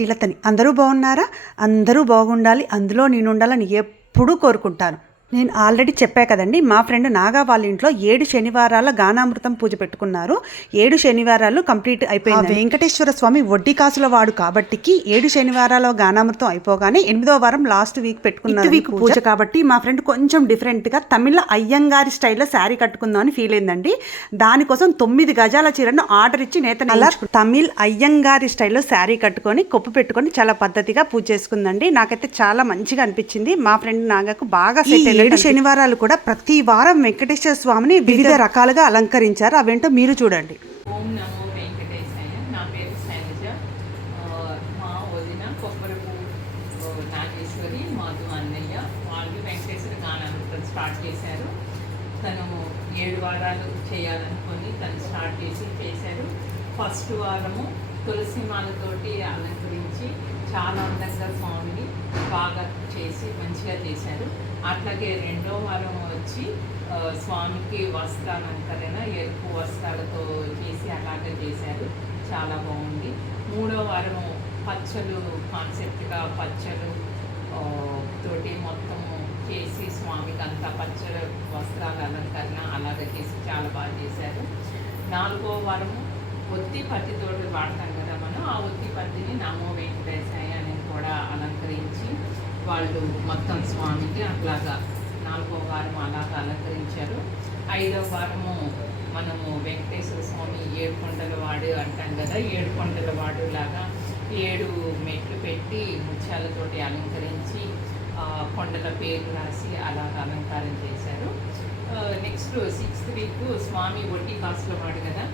శ్రీలతని. అందరూ బాగున్నారా? అందరూ బాగుండాలి. అందులో నేను ఉండాలని ఎప్పుడూ కోరుకుంటాను. నేను ఆల్రెడీ చెప్పా కదండి మా ఫ్రెండ్ నాగా వాళ్ళ ఇంట్లో ఏడు శనివారాల గానామృతం పూజ పెట్టుకున్నారు. ఏడు శనివారాలు కంప్లీట్ అయిపోయింది వెంకటేశ్వర స్వామి వడ్డీ కాసుల వాడు కాబట్టికి ఏడు శనివారాల గానామృతం అయిపోగానే ఎనిమిదో వారం లాస్ట్ వీక్ పెట్టుకున్నారు వీక్ పూజ. కాబట్టి మా ఫ్రెండ్ కొంచెం డిఫరెంట్గా తమిళ అయ్యంగారి స్టైల్లో శారీ కట్టుకుందాం అని ఫీల్ అయిందండి. దానికోసం తొమ్మిది గజాల చీరను ఆర్డర్ ఇచ్చి నేత అలా తమిళ్ అయ్యంగారి స్టైల్లో శారీ కట్టుకొని కొప్పు పెట్టుకొని చాలా పద్ధతిగా పూజ చేసుకుందండి. నాకైతే చాలా మంచిగా అనిపించింది. మా ఫ్రెండ్ నాగకు బాగా సెట్ ఏడు శనివారాలు కూడా ప్రతి వారం వెంకటేశ్వర స్వామిని వివిధ రకాలుగా అలంకరించారు. అవేంటో మీరు చూడండి. ఓం నమో వెంకటేశాయ. నా పేరు శైలజ. మా వదిన కొబ్బరిపు నాగేశ్వరి మాధు అన్నయ్య వాళ్ళు వెంకటేశ్వర స్టార్ట్ చేశారు. తను ఏడు వారాలు చేయాలనుకొని తను స్టార్ట్ చేసి చేశారు. ఫస్ట్ వారము తులసి మాలతోటి అలంకరించి చాలా అందంగా స్వామిని బాగా చేసి మంచిగా చేశారు. అట్లాగే రెండో వారం వచ్చి స్వామికి వస్త్రాలంకరణ ఎరుపు వస్త్రాలతో చేసి అలాగే చేశారు. చాలా బాగుంది. మూడో వారం పచ్చలు కాన్సెప్ట్గా పచ్చలు తోటి మొత్తం చేసి స్వామికి అంతా పచ్చల వస్త్రాల అలంకరణ అలాగే చేసి చాలా బాగా చేశారు. నాలుగో వారము ఒత్తి పత్తితోటి వాడతాం కదా మనం ఆ ఒత్తి పత్తిని నమో వెంకటేశాయ అని కూడా అలంకరించి వాళ్ళు మొత్తం స్వామికి అట్లాగా నాలుగో వారం అలాగా అలంకరించారు. ఐదో వారము మనము వెంకటేశ్వర స్వామి ఏడు కొండల వాడు అంటాం కదా ఏడు కొండల వాడు లాగా ఏడు మెట్లు పెట్టి ముత్యాలతోటి అలంకరించి కొండల పేరు రాసి అలాగ అలంకారం చేశారు. నెక్స్ట్ సిక్స్త్ వీక్ స్వామి వడ్డీ కాసుల వాడు కదా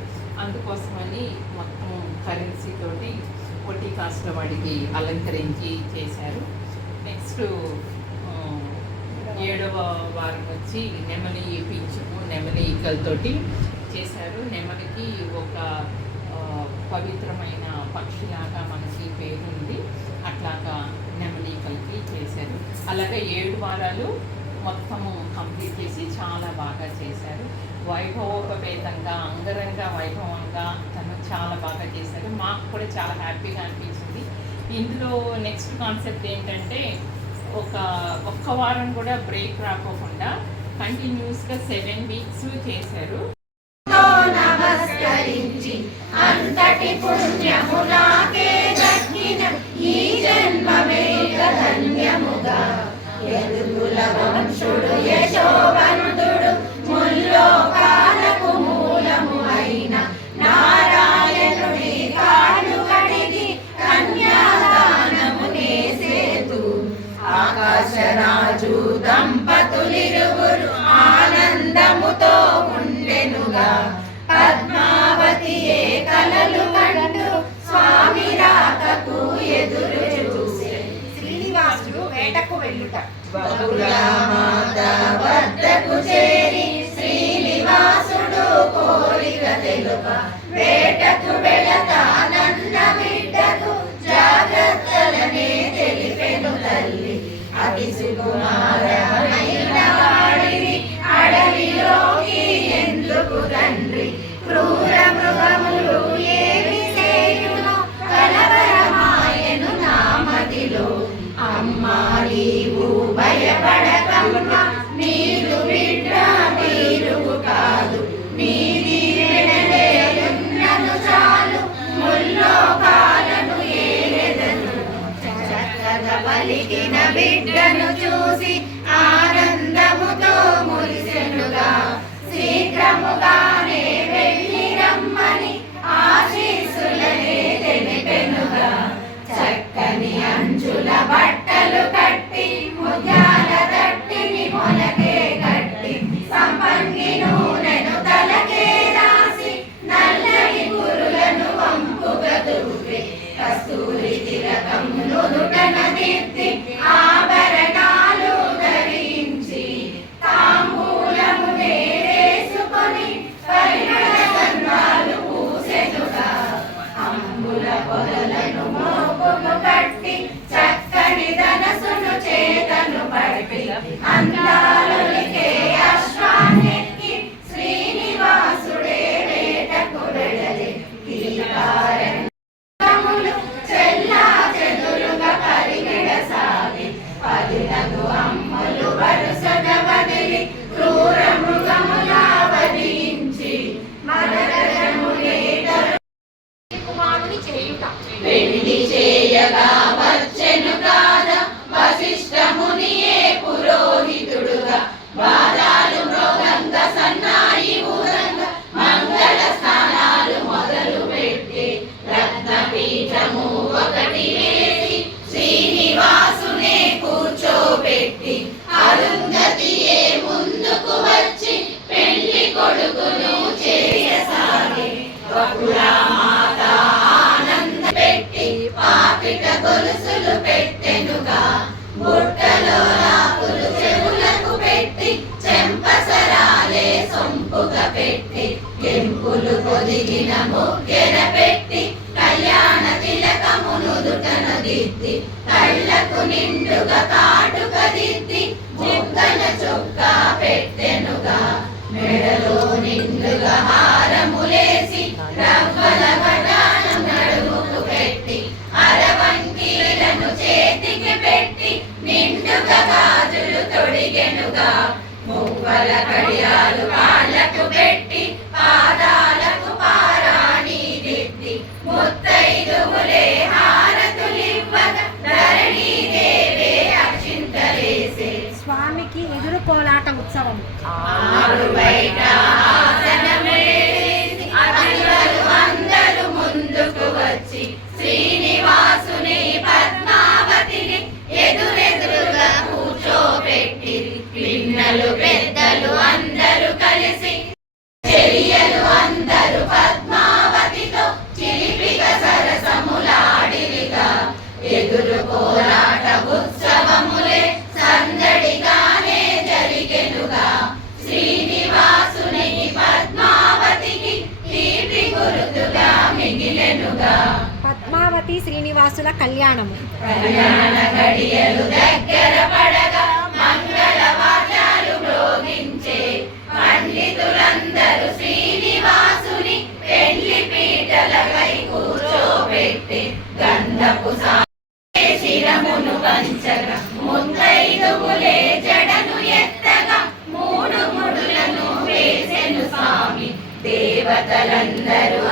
అందుకోసమని మొత్తం కరెన్సీ తోటి వడ్డీ కాసుల వాడికి అలంకరించి చేశారు. నెక్స్ట్ ఏడవ వారం వచ్చి నెమలి పింఛము నెమలి ఈకలతోటి చేశారు. నెమలికి ఒక పవిత్రమైన పక్షిలాగా మనకి పేరుంది. అట్లాగా నెమలి ఈకలకి చేశారు. అలాగే ఏడు వారాలు మొత్తము కంప్లీట్ చేసి చాలా బాగా చేశారు. వైభవోపేతంగా అంగరంగ వైభవంగా తను చాలా బాగా చేశారు. మాకు కూడా చాలా హ్యాపీగా అనిపించింది. ఇందులో నెక్స్ట్ కాన్సెప్ట్ ఏంటంటే ఒక ఒక్క వారం కూడా బ్రేక్ రాకోకుండా కంటిన్యూస్గా సెవెన్ వీక్స్ చేశారు. నమస్కరించి అంతటి పుణ్యమునా అతి పూలు పొదిగిన ముక్కెన పెట్టి కళ్యాణ తిలకమును దుటనుదిద్ది కళ్ళకు నిండుగా కాటుక దిద్ది ముక్కన చొక్కా పెట్టెనుగా మెడలో నిండుగా హారములేసి రవ్వల పటానం నడుముకు పెట్టి అరవంకీలను చేతికి పెట్టి నిండుగా గాజులు తొడిగెనుగా కడియాలు కాళ్ళకు పెట్టి పీటలపై కళ్యాణము. గంధపు శిరమును ముత్తైదువులే జడను ఎత్తగా మూడు ముడులను వేసెను స్వామి. దేవతలందరూ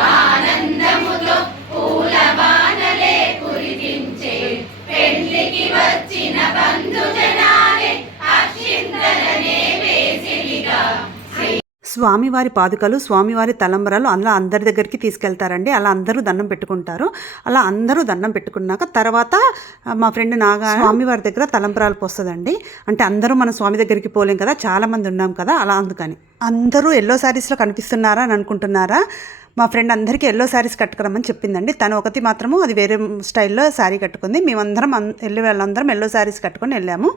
స్వామివారి పాదుకలు స్వామివారి తలంబరాలు అలా అందరి దగ్గరికి తీసుకెళ్తారండి. అలా అందరూ దండం పెట్టుకుంటారు. అలా అందరూ దండం పెట్టుకున్నాక తర్వాత మా ఫ్రెండ్ నాగా స్వామివారి దగ్గర తలంబరాలు పోస్తుందండి. అంటే అందరూ మన స్వామి దగ్గరికి పోలేం కదా చాలామంది ఉన్నాం కదా అలా అందుకని. అందరూ ఎల్లో శారీస్లో కనిపిస్తున్నారా అని అనుకుంటున్నారా? మా ఫ్రెండ్ అందరికీ ఎల్లో శారీస్ కట్టుకురమ్మని చెప్పిందండి. తను ఒకటి మాత్రము అది వేరే స్టైల్లో శారీ కట్టుకుంది. మేమందరం అన్- వెళ్ళి వాళ్ళందరం ఎల్లో శారీస్ కట్టుకొని వెళ్ళాము.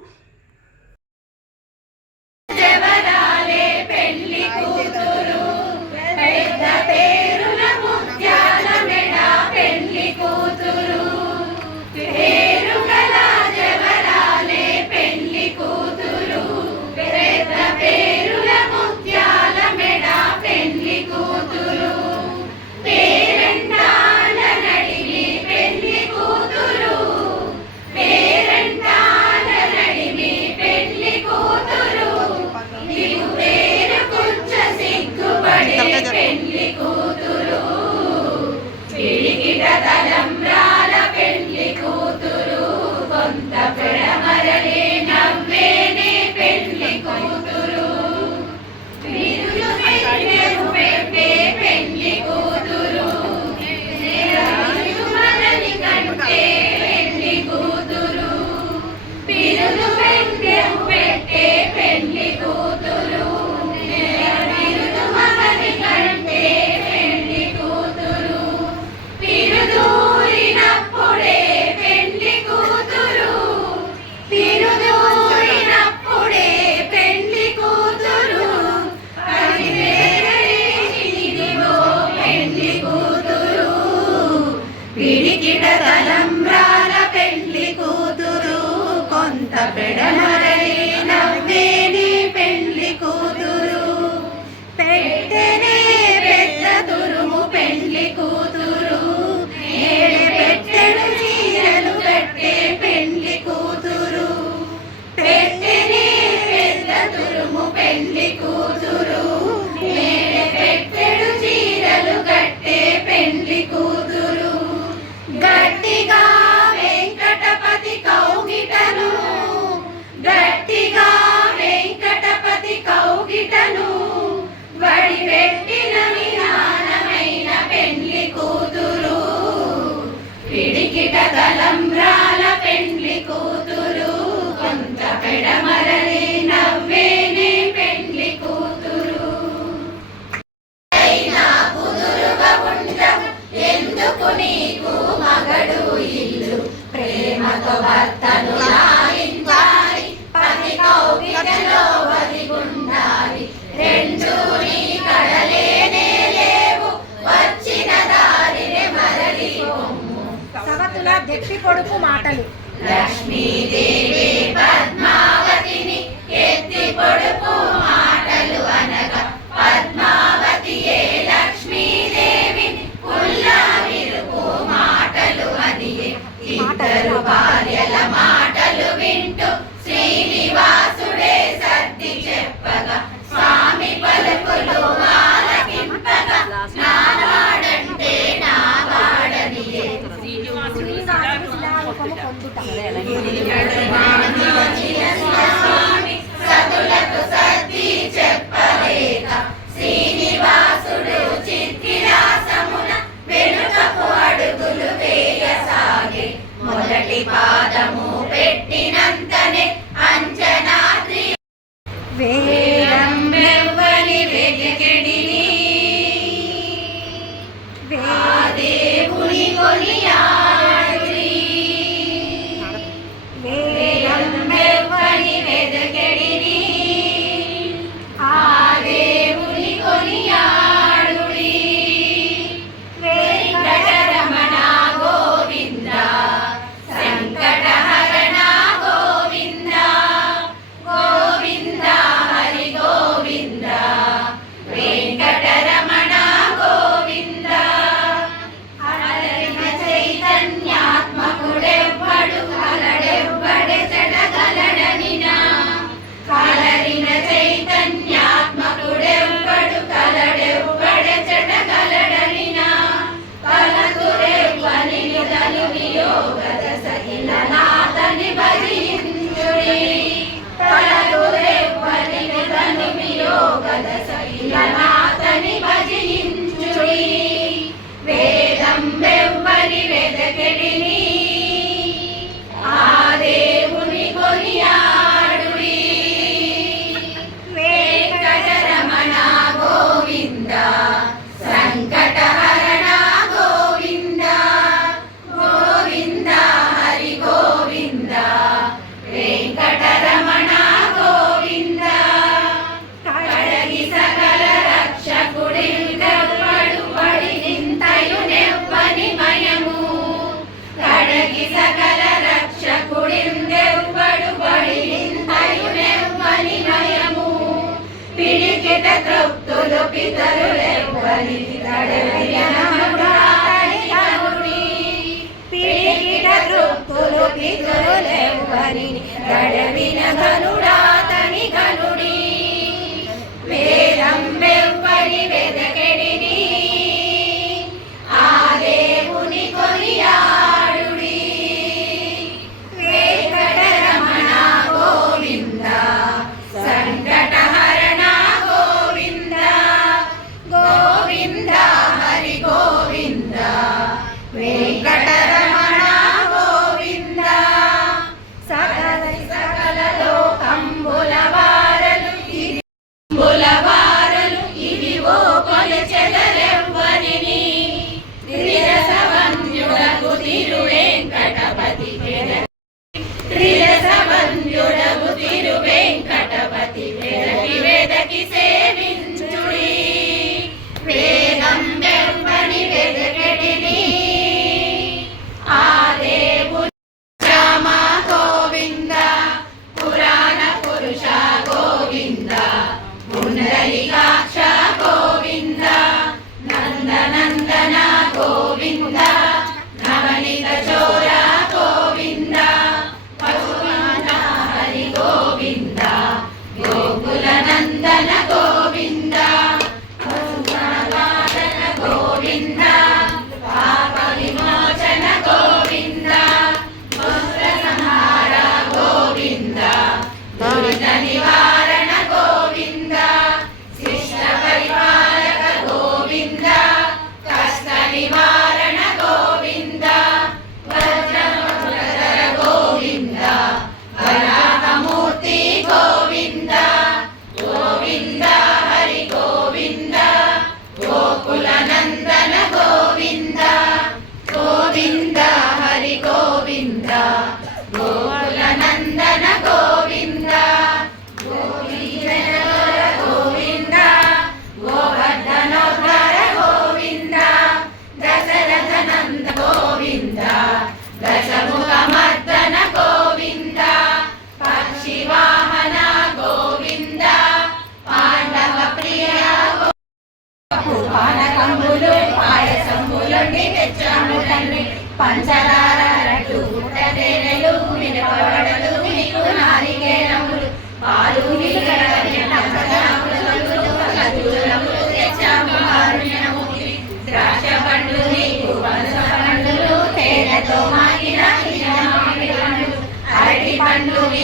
కండ్లుని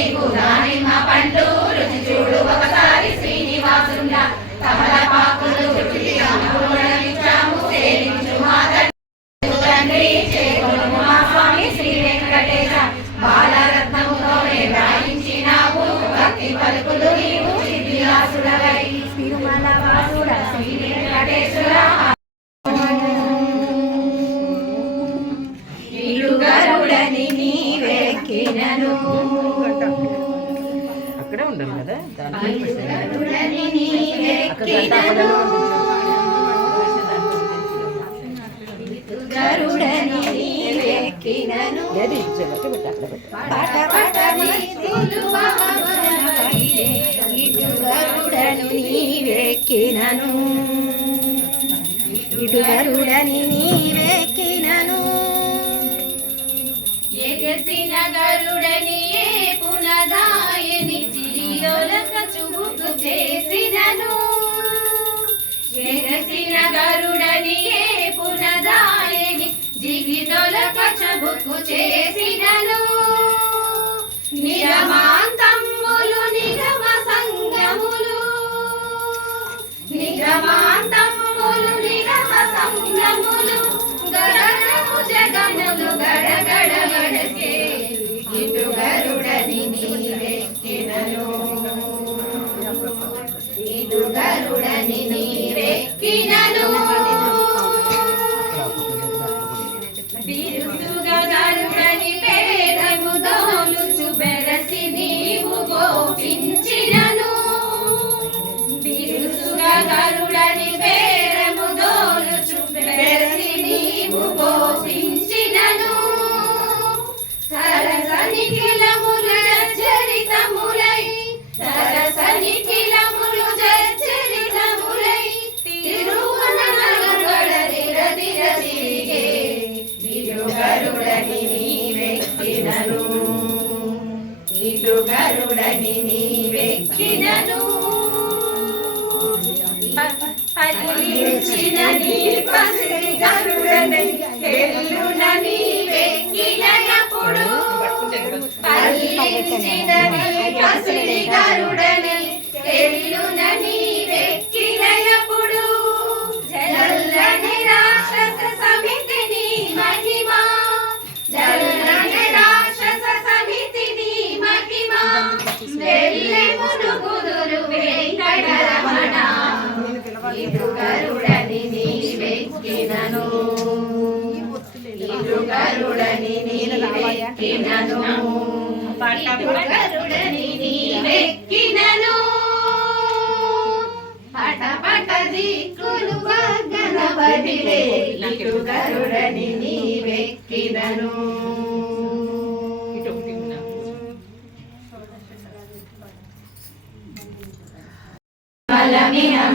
నీవెక్కినను నీవెక్కినను పట ఇటు నీవెక్కినను గరుడని నీవెక్కినను ఎగసిన గరుడని ఏ పునదాయని చిరియోలక చుబుకు చేసినను. ఎగసిన గరుడనియే ఏ పునదాయని జిగిదొలక చబుకు చేసినను. నిగమాంతములు నిగమ సంగములు. నిగమాంతములు నిగమ సంగములు. గరగము జగములు గడగడ గడకే ఇటు గరుడని నీవెక్కినను ఇటు గరుడని నీవెక్కినను ఎల్లున నీవెక్కినప్పుడు గరుడని నీ వెక్కినను. గరుడని నీవెక్కినను ఇటు నీవెక్కినను పట దిక్కులు ఇటు గరుడని నీవెక్కినను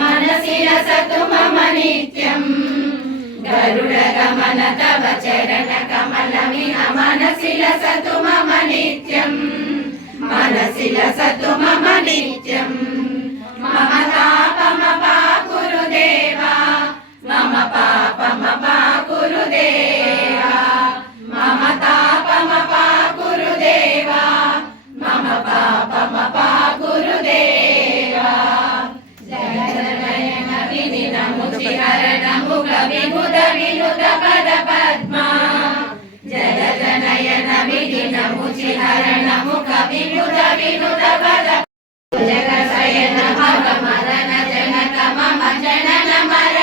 మనసిల సతు మమ నిత్యం గరుడ గమన తవ చరణ కమలమిన మనసిల సతు మమ నిత్యం మనసిల సతు మమ నిత్యం మమ పాపమ పాకురు దేవా మమ పాపమ పాకురు దేవా మమ తాపమ పాకురు దేవా మమ పాపమ పాకురు దేవా జగనయన వినినముచి హరణముగ విముద వినుద పద పద్మా జల జనయన వినినముచి హరణముగ విముద వినుద పద జగ శయన భవ మరణ జనక మమ జనన మరణ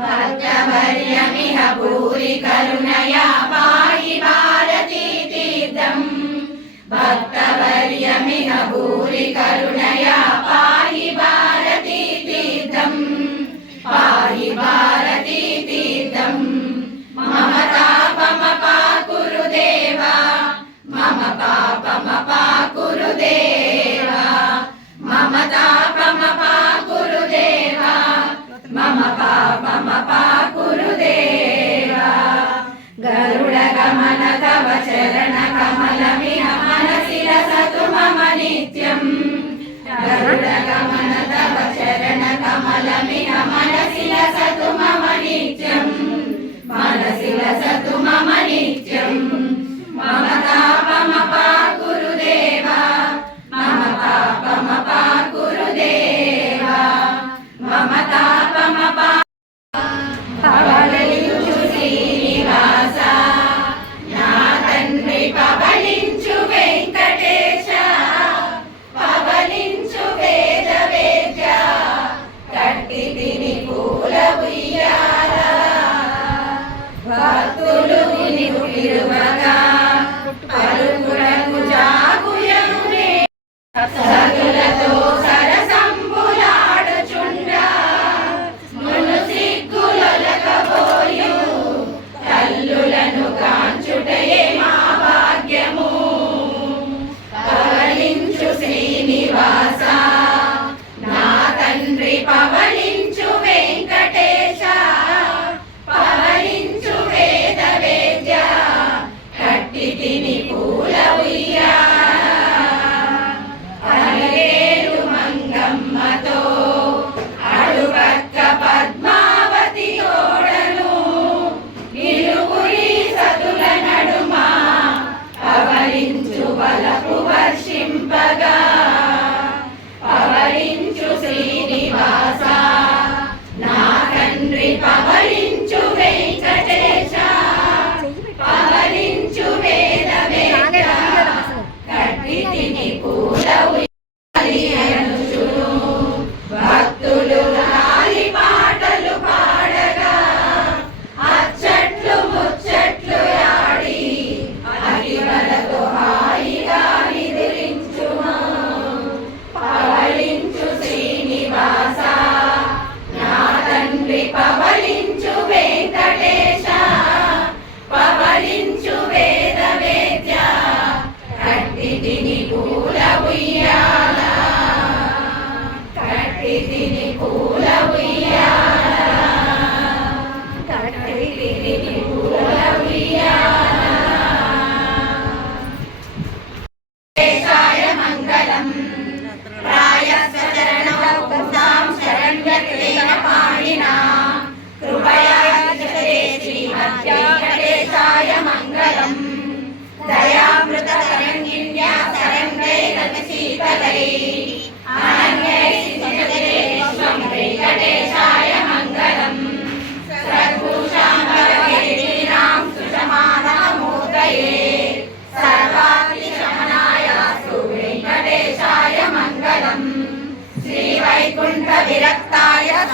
భక్తవర్యమిహ భూరి కరుణయా పాయి భారతీ తీర్థం భక్తవర్యమిహ భూరి కరుణయా పాయి భారతీ తీర్థం పాయి భారతీ తీర్థం మమ తాపమపాకురు దేవా మమ పాపమపాకురు దేవా మమ పాపమపాకురుదేవా గరుడ గమన తవ చరణ కమలమిహ మనసి రసతు మమ నిత్యం గరుడ గమన తవ చరణ కమలమిహ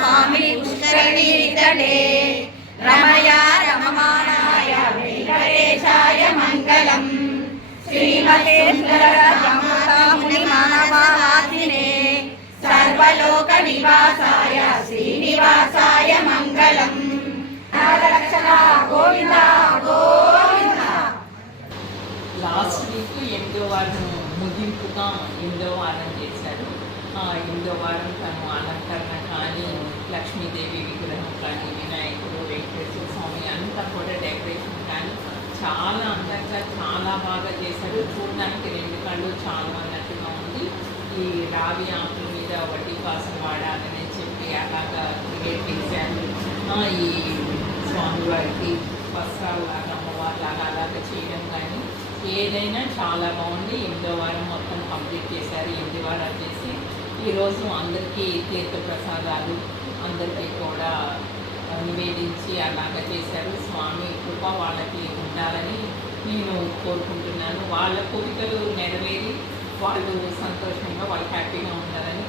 విరక్తాయ స్వామి పుష్కరిణీతడే రమయా రమమాణాయ వెంకటేశాయ మంగళం. శ్రీమతే సుందరముని మానవాసినే. సర్వలోక నివాసాయ శ్రీనివాసాయ మంగళం. నాగరక్షణ గోవింద గోవింద. లాస్ట్ వీక్ ఎనిమిదో వారం ముగింపుగా ఎనిమిదో వారం చేశారు. ఎనిమిదో వారం తను అలంకరణ కానీ లక్ష్మీదేవి విగ్రహం కానీ వినాయకుడు వెంకటేశ్వర స్వామి అంతా కూడా డెకరేషన్ కానీ చాలా అందంగా చాలా బాగా చేశారు చూడడానికి రెండు కళ్ళు చాలా అన్నట్టుగా ఉంది. ఈ రావి ఆకుల మీద వడ్డీ పాసం వాడాలని చెప్పి అలాగా క్రియేట్ చేశారు. ఈ స్వామివారికి వస్త్రాలాగా అమ్మవారిలాగా అలాగా చేయడం కానీ ఏదైనా చాలా బాగుంది. ఎనిమిదో వారం మొత్తం కంప్లీట్ చేశారు. ఎనిమిది వారాలు చేసి ఈరోజు అందరికీ తీర్థ ప్రసాదాలు అందరికీ కూడా నివేదించి అలాగా చేశారు. స్వామి కృప వాళ్ళకి ఉండాలని నేను కోరుకుంటున్నాను. వాళ్ళ కోరికలు నెరవేరి వాళ్ళు సంతోషంగా వాళ్ళు హ్యాపీగా ఉండాలని